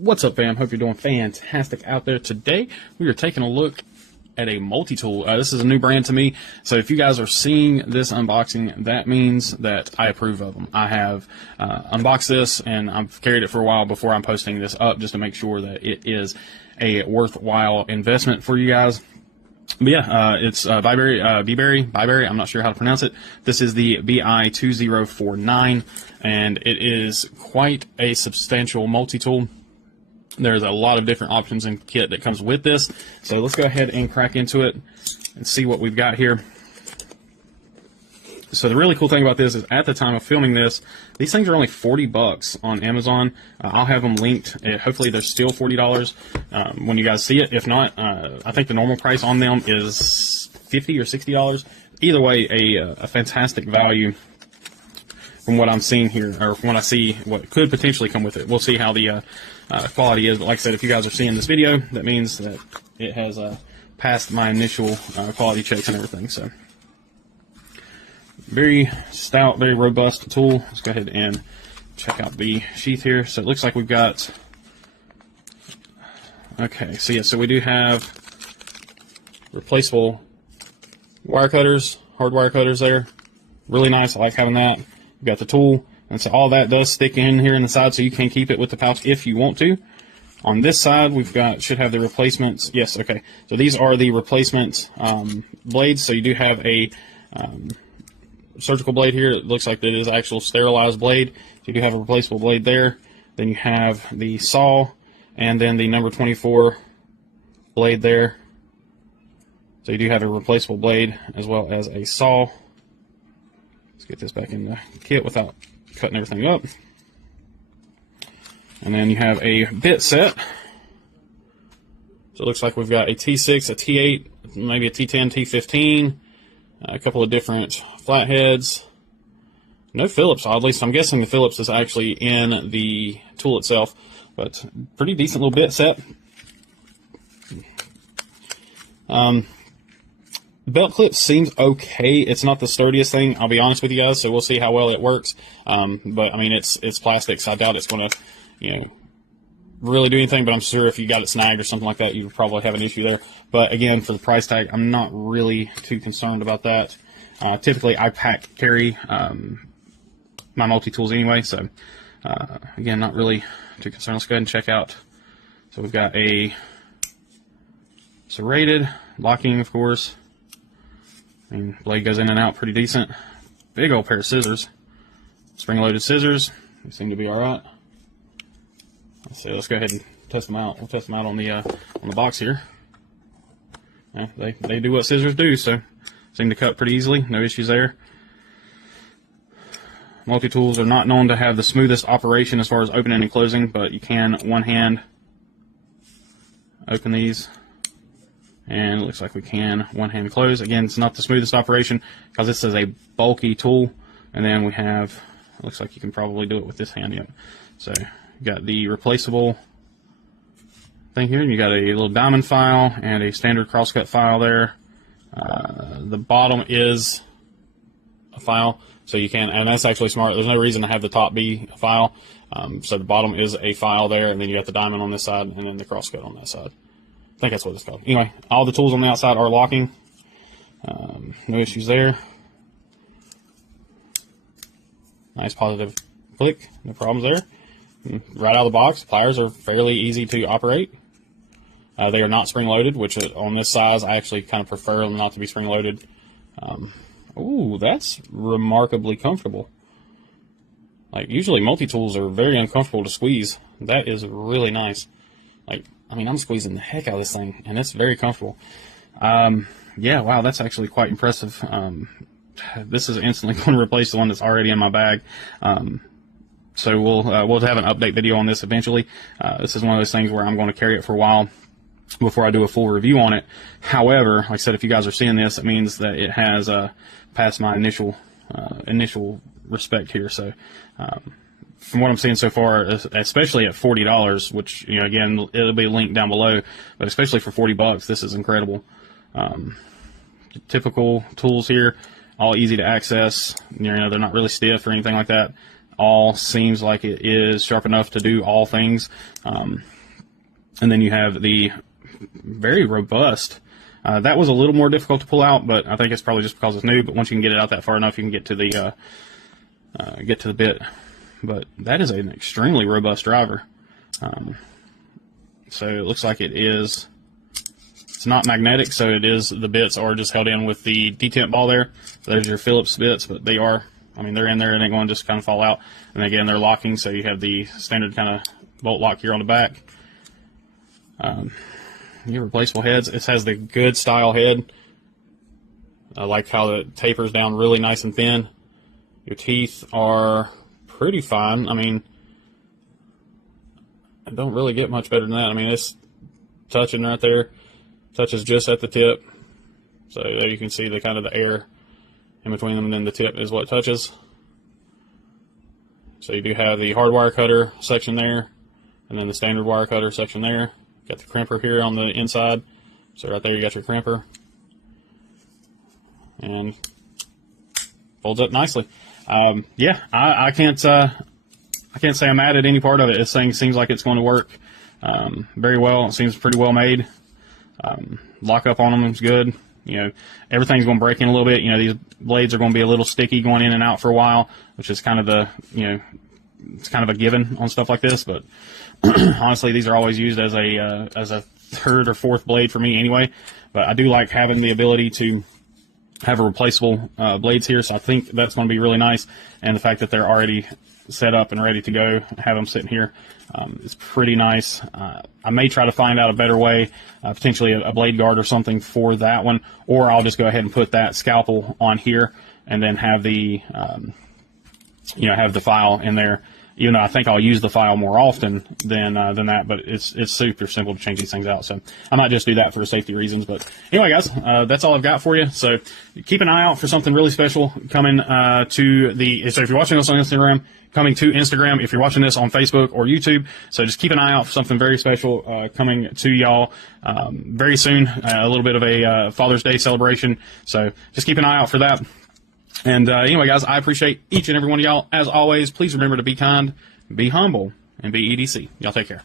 What's up, fam? Hope you're doing fantastic out there. Today we are taking a look at a multi-tool. This is a new brand to me, so if you guys are seeing this unboxing, that means that I approve of them. I have unboxed this and I've carried it for a while before I'm posting this up, just to make sure that it is a worthwhile investment for you guys. But yeah, it's Beeberry. I'm not sure how to pronounce it. This is the BI2049, and it is quite a substantial multi-tool. There's a lot of different options and kit that comes with this. So let's go ahead and crack into it and see what we've got here. So the really cool thing about this is, at the time of filming this, these things are only 40 bucks on Amazon. I'll have them linked. Hopefully they're still $40 when you guys see it. If not, I think the normal price on them is $50 or $60. Either way, a fantastic value from what I'm seeing here, or from what I see, what could potentially come with it. We'll see how the quality is. But like I said, if you guys are seeing this video, that means that it has passed my initial quality checks and everything. So very stout, very robust tool. Let's go ahead and check out the sheath here. So it looks like we've got, okay, so yeah, so we do have replaceable wire cutters, hard wire cutters there. Really nice. I like having that. We've got the tool, and so all that does stick in here in the side, so you can keep it with the pouch if you want to. On this side, we've got, should have the replacements. Yes, okay. So these are the replacement blades. So you do have a surgical blade here. It looks like that is actual sterilized blade. So you do have a replaceable blade there. Then you have the saw, and then the number 24 blade there. So you do have a replaceable blade as well as a saw. Let's get this back in the kit without cutting everything up. And then you have a bit set. So it looks like we've got a T6, a T8, maybe a T10, T15, a couple of different flatheads. No Phillips, oddly, so I'm guessing the Phillips is actually in the tool itself, but pretty decent little bit set. The belt clip seems okay. It's not the sturdiest thing, I'll be honest with you guys, so we'll see how well it works. But I mean, it's plastic, so I doubt it's going to, really do anything, but I'm sure if you got it snagged or something like that, you'd probably have an issue there. But again, for the price tag, I'm not really too concerned about that. Typically, I pack carry my multi-tools anyway, so again, not really too concerned. Let's go ahead and check out. So we've got a serrated, locking, of course. I mean, blade goes in and out pretty decent. Big old pair of scissors. Spring-loaded scissors. They seem to be all right. Let's go ahead and test them out. We'll test them out on the box here. Yeah, they do what scissors do, so seem to cut pretty easily. No issues there. Multi-tools are not known to have the smoothest operation as far as opening and closing, but you can one hand open these, and it looks like we can one hand close. Again, it's not the smoothest operation because this is a bulky tool. And then we have, it looks like you can probably do it with this hand. Yep. So you got the replaceable thing here, and you got a little diamond file and a standard crosscut file there. The bottom is a file, so you can, and that's actually smart. There's no reason to have the top be a file. So the bottom is a file there, and then you got the diamond on this side, and then the crosscut on that side. I think that's what it's called. Anyway, all the tools on the outside are locking. No issues there. Nice positive click, no problems there. Right out of the box, pliers are fairly easy to operate. They are not spring-loaded, which on this size, I actually kind of prefer them not to be spring-loaded. Ooh, that's remarkably comfortable. Like, usually multi-tools are very uncomfortable to squeeze. That is really nice. Like, I mean, I'm squeezing the heck out of this thing, and it's very comfortable. Yeah, wow, that's actually quite impressive. This is instantly going to replace the one that's already in my bag. So we'll have an update video on this eventually. This is one of those things where I'm going to carry it for a while before I do a full review on it. However, like I said, if you guys are seeing this, it means that it has passed my initial respect here. So from what I'm seeing so far, especially at $40, which, again, it'll be linked down below, but especially for 40 bucks, this is incredible. Typical tools here, all easy to access. They're not really stiff or anything like that. all seems like it is sharp enough to do all things. And then you have the very robust. That was a little more difficult to pull out, but I think it's probably just because it's new. But once you can get it out that far enough, you can get to the bit. But that is an extremely robust driver. So it looks like it is. It's not magnetic, so it is. The bits are just held in with the detent ball there. So there's your Phillips bits, but they are. I mean, they're in there and they're going to just kind of fall out. And again, they're locking, so you have the standard kind of bolt lock here on the back. Your replaceable heads. It has the good style head. I like how it tapers down really nice and thin. Your teeth are pretty fine. I mean, I don't really get much better than that. I mean, it's touching right there. Touches just at the tip. So there you can see the kind of the air in between them, and then the tip is what touches. So you do have the hard wire cutter section there, and then the standard wire cutter section there. Got the crimper here on the inside. So right there you got your crimper. And folds up nicely. Yeah, I can't say I'm mad at any part of it. This thing seems like it's going to work very well. It seems pretty well made. Lock up on them is good. You know, everything's going to break in a little bit. You know, these blades are going to be a little sticky going in and out for a while, which is kind of the, you know, it's kind of a given on stuff like this. But honestly, these are always used as a third or fourth blade for me anyway. But I do like having the ability to have a replaceable blades here, so I think that's going to be really nice. And the fact that they're already set up and ready to go, have them sitting here, is pretty nice. I may try to find out a better way, potentially a blade guard or something for that one, or I'll just go ahead and put that scalpel on here and then have the you know, have the file in there. Even though I think I'll use the file more often than that, but it's super simple to change these things out. So I might just do that for safety reasons. But anyway, guys, that's all I've got for you. So keep an eye out for something really special coming to the. So if you're watching this on Instagram, coming to Instagram. If you're watching this on Facebook or YouTube, so just keep an eye out for something very special coming to y'all very soon. A little bit of a Father's Day celebration. So just keep an eye out for that. And anyway, guys, I appreciate each and every one of y'all. As always, please remember to be kind, be humble, and be EDC. Y'all take care.